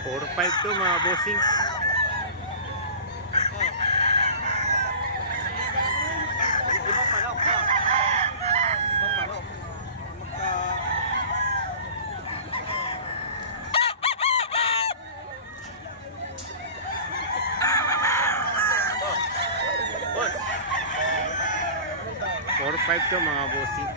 4-5 to mga bossing. Boss, 4-5 to mga bossing.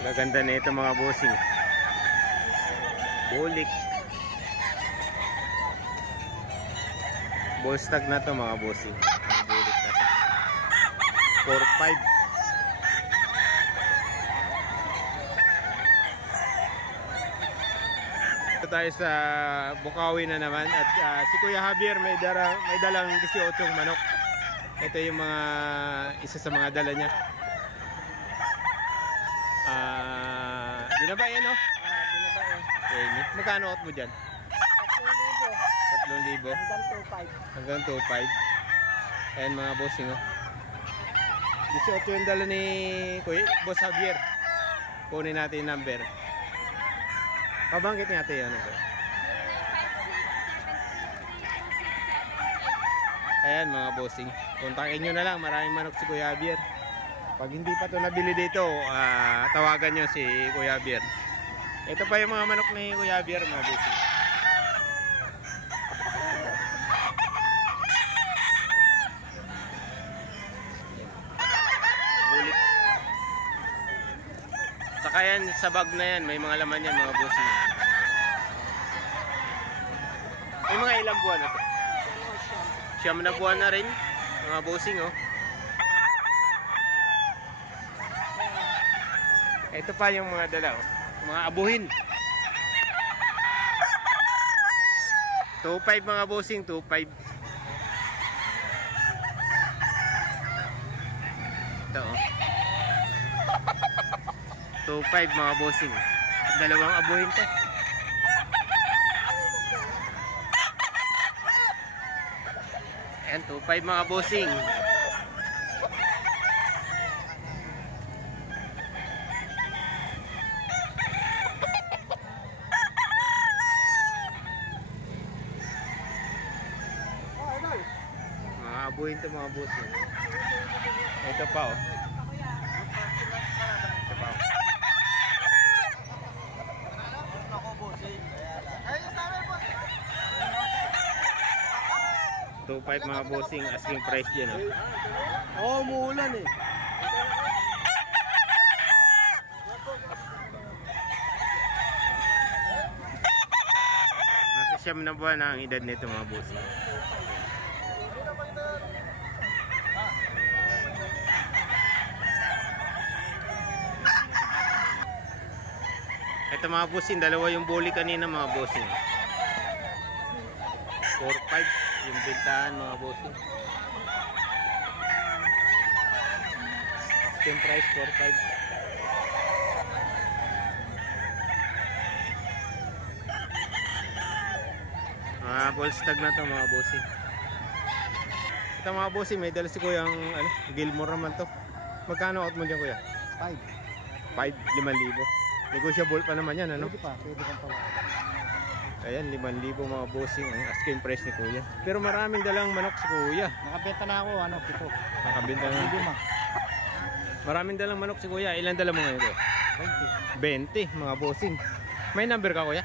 Maganda na ito mga bossing. Bulik. Bullstag na to mga bossing. Ang bulik na to. 4-5. Ito tayo sa Bukawi na naman. At si Kuya Javier may dalang 18 manok. Ito yung mga isa sa mga dala niya. Binaba yan, no? Binaba yan. Okay. Magkano out mo dyan? 3,000. 3,000? Hanggang 2,500. Ayan mga bossing, oh. 18 yung dala ni Kuya, Boss Javier. Kunin natin yung number. Pabanggit natin yan, okay? Ayan mga bossing. Kontakin nyo na lang. Maraming manok si Kuya Javier. Pag hindi pa ito nabili dito, tawagan nyo si Kuya Javier. Ito pa yung mga manok ni Kuya Javier mga bossing. Bulit. Saka yan, sa bag na yan, may mga laman yan mga bossing. May mga ilang buwan na ito? Siyam na buwan na rin mga bossing, oh. Ito pa yung mga dala, oh. Mga abuhin. 2,500 mga bossing, 2,500. Ito, oh. 2,500 mga bossing. Dalawang abuhin to. Ayan, 2,500 mga bossing. Mga abuhin to mga bossing. Ito pa, oh. Ito pa, oh. 2,500 mga bossing, asking price dyan, oh. Oo, umuulan eh. Nasa 9 na buwan na ang edad nito mga bossing. Ito mga bossing, dalawa yung bully kanina mga bossing. 4,500 yung bintahan mga bossing. Asking price 4,500. Bullstag na to mga bossing. Ito mga bossing, may dala si Kuya ang Gilmore naman to. Magkano out mo dyan Kuya? 5,000 Negotiable pa naman yan, ano? Pwede kang tawagan. Ayan, 5,000 mga bossing ang asking price ni Kuya. Pero maraming dalang manok si Kuya. Nakabenta na ako, 7. Nakabenta na. 5. Maraming dalang manok si Kuya. Ilan dala mo ngayon Kuya? 20 mga bossing. May number ka Kuya?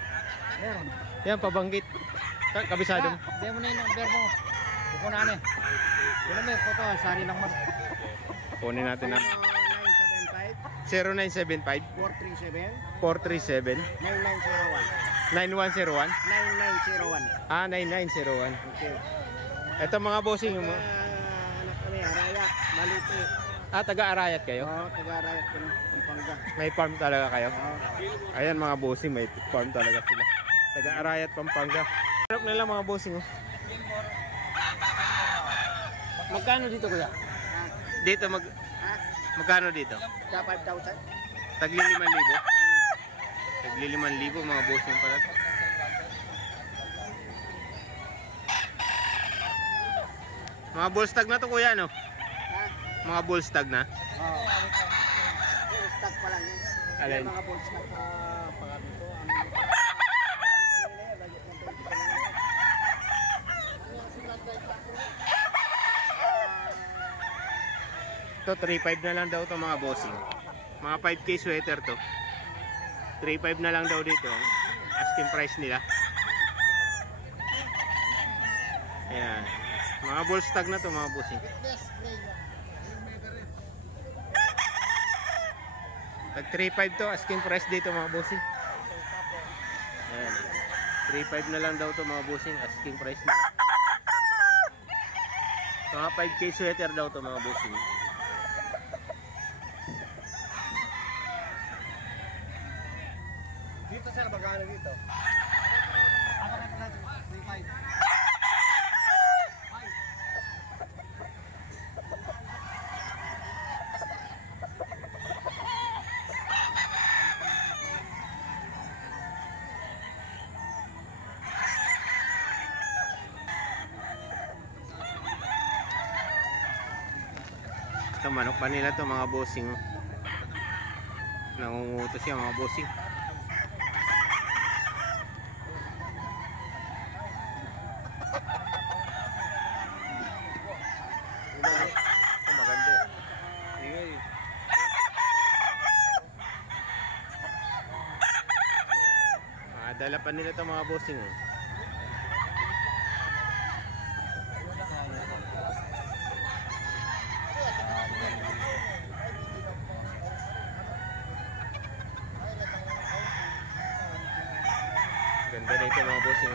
Meron. Yan, pabanggit. Kabisado mo. Hindi mo na yung number mo. Kukunan eh. Wala may photo, sari lang mas. Kunin natin na. 0975 0975 437 9901 9901 9901. Okay. Ito mga bossing yung Anak kami, Arayat, Maliti. taga-Arayat kayo? Oo, taga-Arayat kami, Pampanga. May farm talaga kayo? Oo. Ayan mga bossing, may farm talaga sila. Taga-Arayat, Pampanga. Manok nila mga bossing, oh. Magkano dito Kuya? Dito magkano dito? Sa 5,000? Tagli 5,000. Tagli 5,000 mga bossing pala. Mga bull stag na to kuya, no? Mga bull stag na. Oo. Stock pa lang yan. Alin? Mga balls na pagkakit ko. To 3.5 na lang daw to mga bossing. Mga 5K sweater to. 3.5 na lang daw dito. Asking price nila. Ayan. Mga bull stag na to mga bossing. Tag 3.5 to asking price dito mga bossing. Ayan. 3.5 na lang daw to mga bossing. Asking price nila. Mga 5K sweater daw to mga bossing. Dito sir, magkano dito? Ako na pala, 3.5. Ito manok pa nila to mga bossing. Nangunguto siya mga bossing. Ito maganda. Dala pa nila to mga bossing. Ganda na ito mga bossing.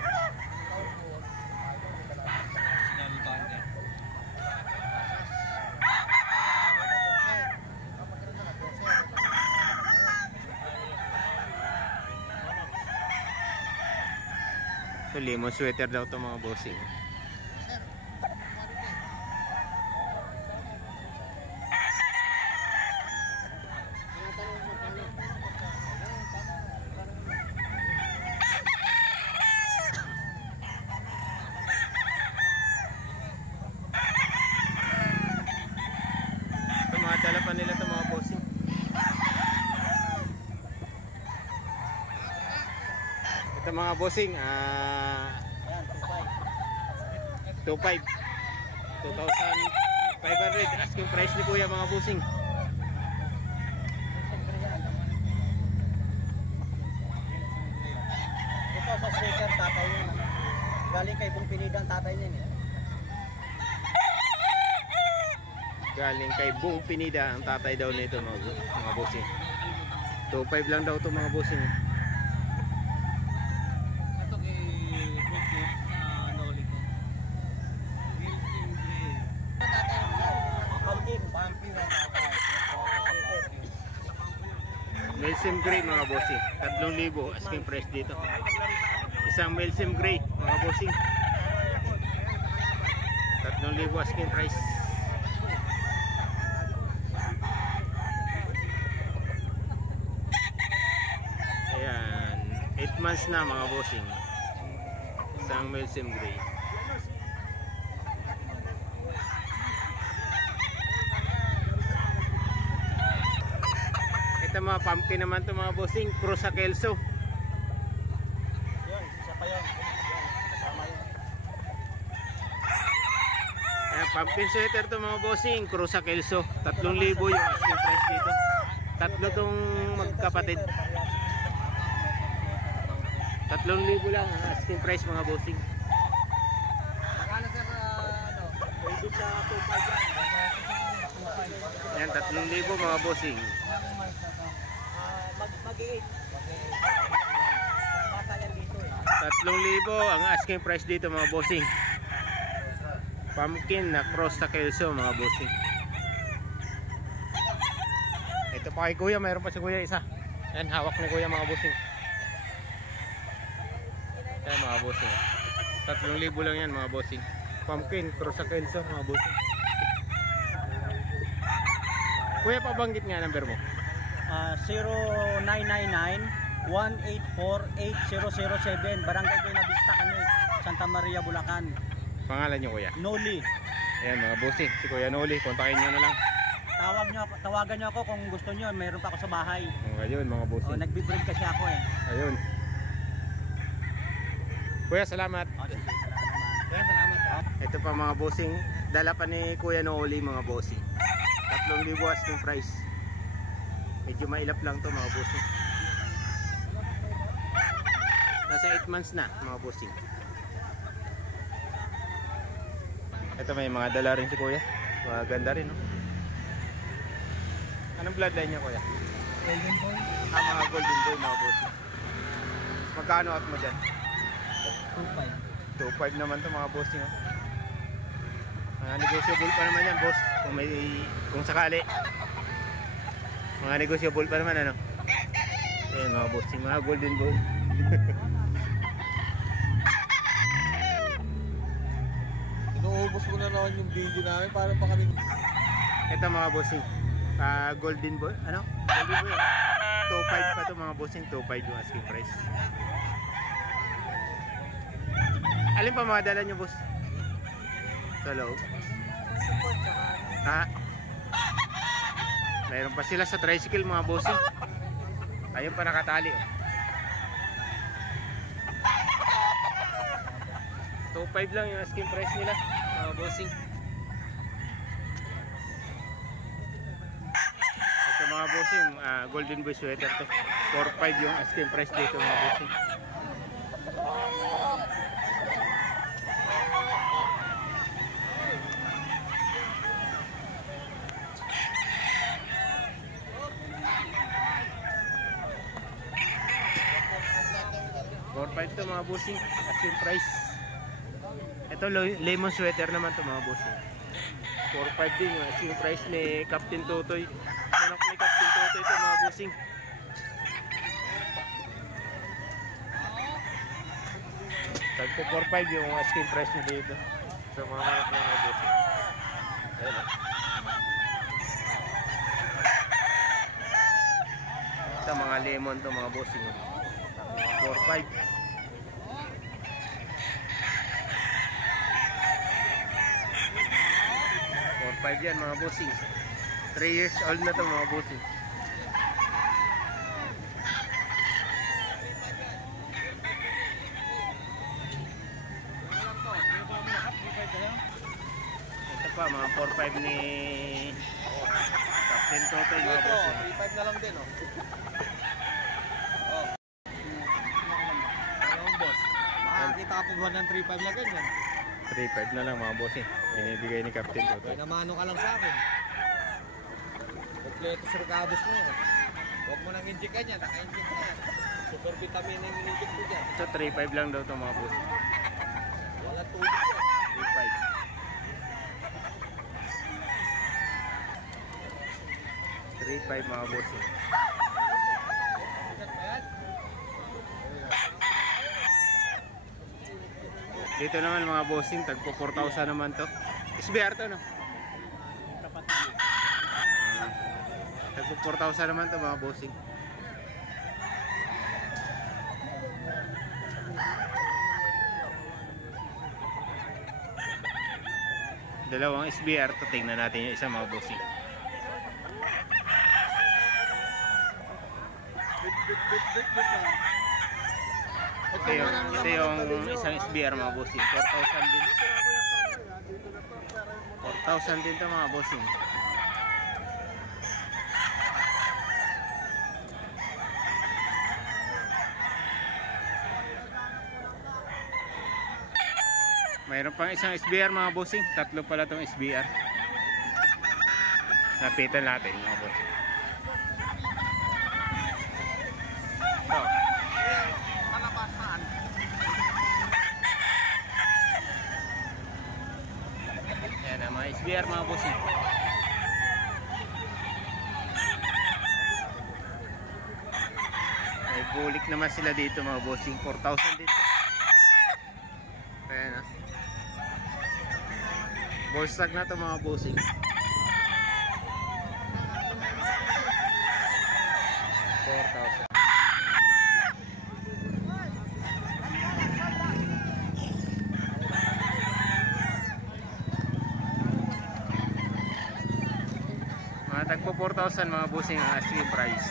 Ito lemon sweater daw to mga bossing. Dala pa nila ito mga bossing. Ito mga bossing, 2.5 2,500 asking price ni kuya mga bossing. Ito sa sweater, tatay yun. Galing kay Bong Pinida ang tatay niya eh. Galing kay Bong Pinida ang tatay daw nito mga bossing. 2.5 lang daw to mga bossing. Ito kay Bong Noli ko. Pumping ang tatay. Melsim Gray mga bossing. 3,000 asking price dito. Isang Melsim Gray mga bossing. 3,000 asking price. Ayan, 8 months na mga bossing. Isang Melsim Gray. Ito mga pumpkin naman to mga bossing, Cruz sa Kelso. Yun, isa pa yun. Kasama yun. Ayan, pumpkin sweater to mga bossing, Cruz sa Kelso. 3,000 yung asking price dito. Tatlo tong magkapatid. 3,000 lang ang asking price mga bossing. Magkano sir, pwede sa 2.5 yan. Ayan, 3,000 mga bossing. Mag-8. Bata yan dito eh. 3,000 ang asking price dito mga bossing. Pumpkin na cross sa Kelso mga bossing. Ito pa kay kuya, mayroon pa si kuya isa. Ayan, hawak ni kuya mga bossing. Ayan mga bossing. 3,000 lang yan mga bossing. Pumpkin cross sa Kelso mga bossing. Kuya, pabanggit nga number mo. 0999-184-8007. Barangay Buena Vista kami, Santa Maria, Bulacan. Pangalan niyo kuya? Noli. Ayan mga bossing, si Kuya Noli, kontakin nyo na lang. Tawagan nyo ako kung gusto nyo. Meron pa ako sa bahay. Ayun mga bossing. Nagbe-breed kasi ako eh. Ayun. Kuya, salamat. Sige, salamat. Ito pa mga bossing, dala pa ni Kuya Noli mga bossing. 3,000 asking price. Medyo mailap lang to mga bossing. Nasa 8 months na mga bossing. Ito may mga dala rin si Kuya. Maganda rin, no? Anong bloodline niya, Kuya? Golden boy. Mga golden boy mga bossing. Magkano out mo dyan? 2.5. 2.5 naman to mga bossing, oh. Negotiable pa naman yan, boss. Kung sakali. Mga negotiable pa naman, ano? Ayan mga bossing, mga golden boy. Inuubos mo na naman yung video namin. Parang pa kami... Ito mga bossing, golden boy, ano? Golden boy, 2.5 pa to mga bossing, 2.5 yung asking price. Alin pa mga dala nyo, boss? Sa loob? Ha? Mayroon pa sila sa tricycle mga bossing. Ayun pa nakatali, oh. 2.5 lang yung asking price nila mga bossing. Ito mga bossing, golden boy sweater to. 4.5 yung asking price dito mga bossing. Ito mga bossing, asking price. Ito lemon sweater naman to mga bossing. 4.5 din yung asking price ni Captain Totoy. Manok ni Captain Totoy ito mga bossing. Tagpo 4.5 yung asking price niya dito sa mga manok ng mga bossing. Ayan, oh. Ito mga lemon to mga bossing, 4.5. 4.5 yan mga bossing. 3 years old na to mga bossing. Ito pa mga 4.5 ni Captain Totoy mga bossing. 3.5 na lang din, oh. Ayun, boss. Makakita ka po ba ng 3.5 na ganyan? 3.5 na lang mga bossing. Binibigay ni Captain Totoy. Pinamano ka lang sa akin. Kompleto sa regados mo. Huwag mo nang inject ka niya. Naka-inject ka yan. Super vitamin na yung inject mo dyan. Ito 3.5 lang daw ito mga bossing. Wala tubig yan. 3.5 mga bossing. Dito naman mga bossing, tagpo 4,000 naman to. SBR to, no? Tagpo 4,000 naman to mga bossing. Dalawang SBR to, tingnan natin yung isa mga bossing. Ito yung isang SBR mga bossing. 4,000 din. 4,000 din to mga bossing. Mayroon pang isang SBR mga bossing. Tatlo pala tong SBR. Napitan natin mga bossing. Ito. Yan ang mga SBR mga bossing. May bulik naman sila dito mga bossing. 4,000 dito. Ayan, Volstag na to mga bossing. 4,000. Tagpo 4,000 mga bossing ang asking price.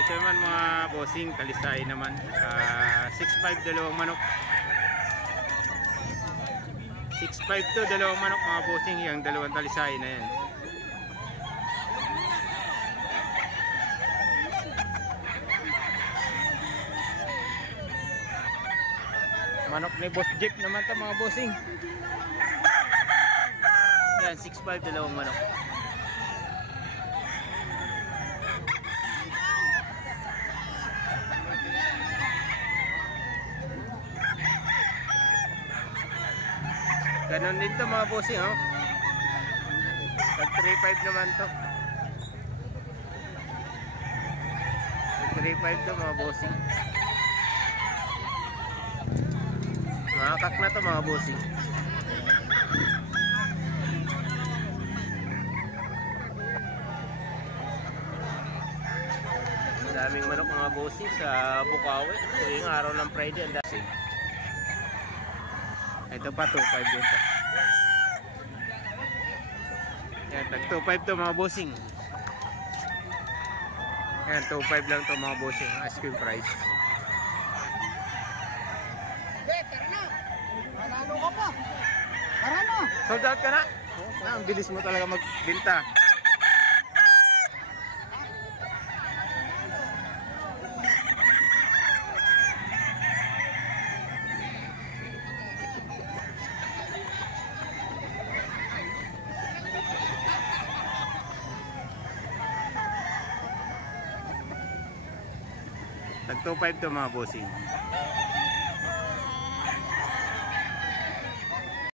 Dito naman mga bossing, talisay naman. 6,500 dalawang manok. 6,500 to dalawang manok mga bossing, yung dalawang talisay na yan. Manok ni Boss Jeep naman to mga bossing. Yan, 6,500 dalawang manok. Ganon din to mga bossing, oh. Tag 3,500 naman to. Tag 3,500 to mga bossing. Makakak na to mga bossing. Daming manok mga bossing sa Bukawi. Tuwing araw ng Friday ang dami. Ito pa 2,500 din to. Yan, tag 2,500 to mga bossing. Yan, 2,500 lang to mga bossing. Ice cream price. Manalo ka pa. Tara na. Sold out ka na? Ang bilis mo talaga magbenta. Tag 2,500 to mga bossing.